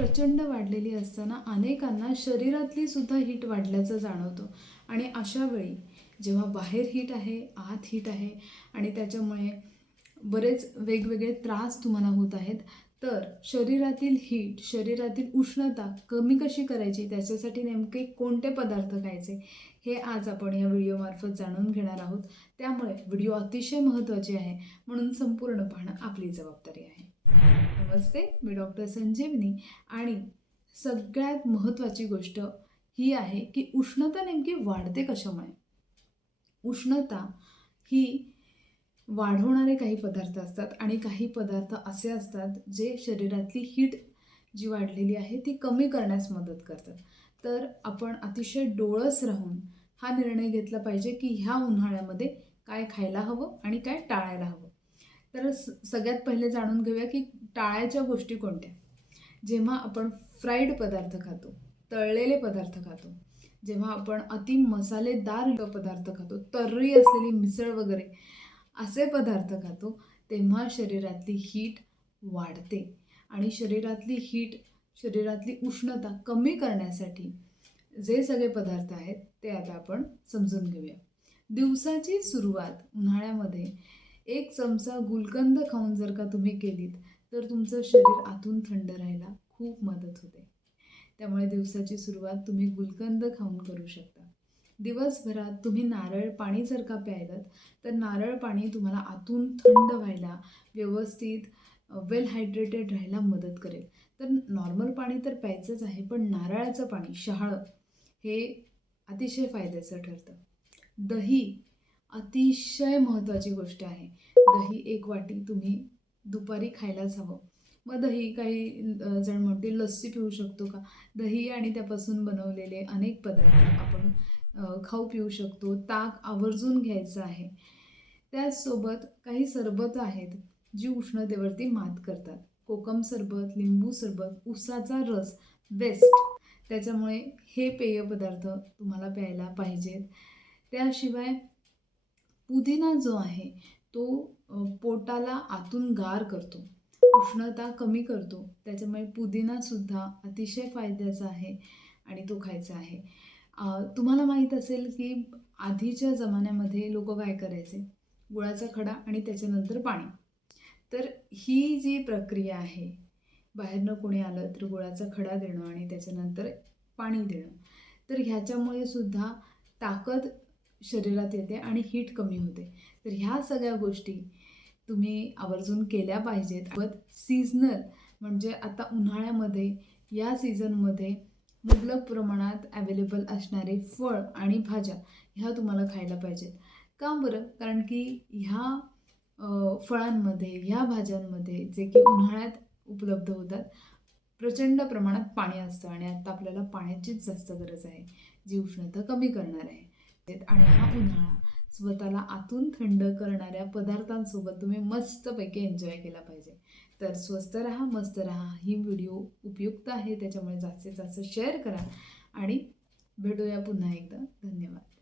प्रचंड वाढलेली असताना अनेकांना शरीरातली सुद्धा हीट वाढल्याचं जाणवतं. आणि अशा वेळी जेव्हा बाहेर हीट आहे आत हीट आहे आणि त्याच्यामुळे बरेच वेगवेगळे त्रास तुम्हाला होत आहेत तर शरीरातील हीट शरीरातील उष्णता कमी कशी करायची त्याच्यासाठी नेमके कोणते पदार्थ खायचे हे आज आपण या व्हिडिओमार्फत जाणून घेणार आहोत. त्यामुळे व्हिडिओ अतिशय महत्त्वाचे आहे म्हणून संपूर्ण पाहणं आपली जबाबदारी आहे. नमस्ते मी डॉक्टर संजीवनी आणि सगळ्यात महत्त्वाची गोष्ट ही आहे की उष्णता नेमकी वाढते कशामुळे? उष्णता ही वाढवणारे काही पदार्थ असतात आणि काही पदार्थ असे असतात जे शरीरातली हीट जी वाढलेली आहे ती कमी करण्यास मदत करतात. तर आपण अतिशय डोळस राहून हा निर्णय घेतला पाहिजे की ह्या उन्हाळ्यामध्ये काय खायला हवं आणि काय टाळायला हवं. तर स सगळ्यात पहिले जाणून घेऊया की टाळायच्या गोष्टी कोणत्या? जेव्हा आपण फ्राईड पदार्थ खातो तळलेले पदार्थ खातो जेव्हा आपण अति मसालेदार पदार्थ खातो तर्री असलेली मिसळ वगैरे असे पदार्थ खातो तेव्हा शरीरातली हीट वाढते. आणि शरीरातली हीट शरीरातली उष्णता कमी करण्यासाठी जे सगळे पदार्थ आहेत ते आता आपण समजून घेऊया. दिवसाची सुरुवात उन्हाळ्यामध्ये एक चमचा गुलकंद खाऊन जर का तुम्ही केलीत तर तुमचं शरीर आतून थंड राहायला खूप मदत होते. त्यामुळे दिवसाची सुरुवात तुम्ही गुलकंद खाऊन करू शकता. दिवसभरात तुम्ही नारळ पाणी जर का प्यायलात तर नारळ पाणी तुम्हाला आतून थंड व्हायला व्यवस्थित वेल हायड्रेटेड राहायला मदत करेल. तर नॉर्मल पाणी तर प्यायचंच आहे पण नारळाचं पाणी शहाळं हे अतिशय फायद्याचं ठरतं. दही अतिशय महत्त्वाची गोष्ट आहे. दही एक वाटी तुम्ही दुपारी खायलाच हवं. मग दही काही जण म्हणतील लस्सी पिऊ शकतो का? दही आणि त्यापासून बनवलेले अनेक पदार्थ आपण खाऊ पिऊ शकतो. ताक आवर्जून घ्यायचं आहे. त्याचसोबत काही सरबत आहेत जी उष्णतेवरती मात करतात. कोकम सरबत लिंबू सरबत उसाचा रस बेस्ट. त्याच्यामुळे हे पेय पदार्थ तुम्हाला प्यायला पाहिजेत. त्याशिवाय पुदिना जो आहे तो पोटाला आतून गार करतो. उष्णता कमी करतो. त्याच्यामुळे पुदिनासुद्धा अतिशय फायद्याचा आहे आणि तो खायचा आहे. तुम्हाला माहीत असेल की आधीच्या जमान्यामध्ये लोक काय करायचे? गुळाचा खडा आणि त्याच्यानंतर पाणी. तर ही जी प्रक्रिया आहे बाहेरनं कोणी आलं तर गुळाचा खडा देणं आणि त्याच्यानंतर पाणी देणं. तर ह्याच्यामुळे सुद्धा ताकद शरीरात येते आणि हीट कमी होते. तर ह्या सगळ्या गोष्टी तुम्ही आवर्जून केल्या पाहिजेत. व सीझनल म्हणजे आता उन्हाळ्यामध्ये या सीझनमध्ये मुबलक प्रमाणात ॲवेलेबल असणारे फळ आणि भाज्या ह्या तुम्हाला खायला पाहिजेत. का बरं? कारण की ह्या फळांमध्ये ह्या भाज्यांमध्ये जे की उन्हाळ्यात उपलब्ध होतात प्रचंड प्रमाणात पाणी असतं आणि आत्ता आपल्याला पाण्याचीच जास्त गरज आहे. जी उष्णता कमी करणार आहे. आणि हा उन्हाळा स्वतःला आतून थंड करणाऱ्या पदार्थांसोबत तुम्ही मस्तपैकी एन्जॉय केला पाहिजे. तर स्वस्त राहा मस्त राहा ही व्हिडिओ उपयुक्त आहे. त्याच्यामुळे जास्तीत जास्त शेअर करा. आणि भेटूया पुन्हा एकदा. धन्यवाद.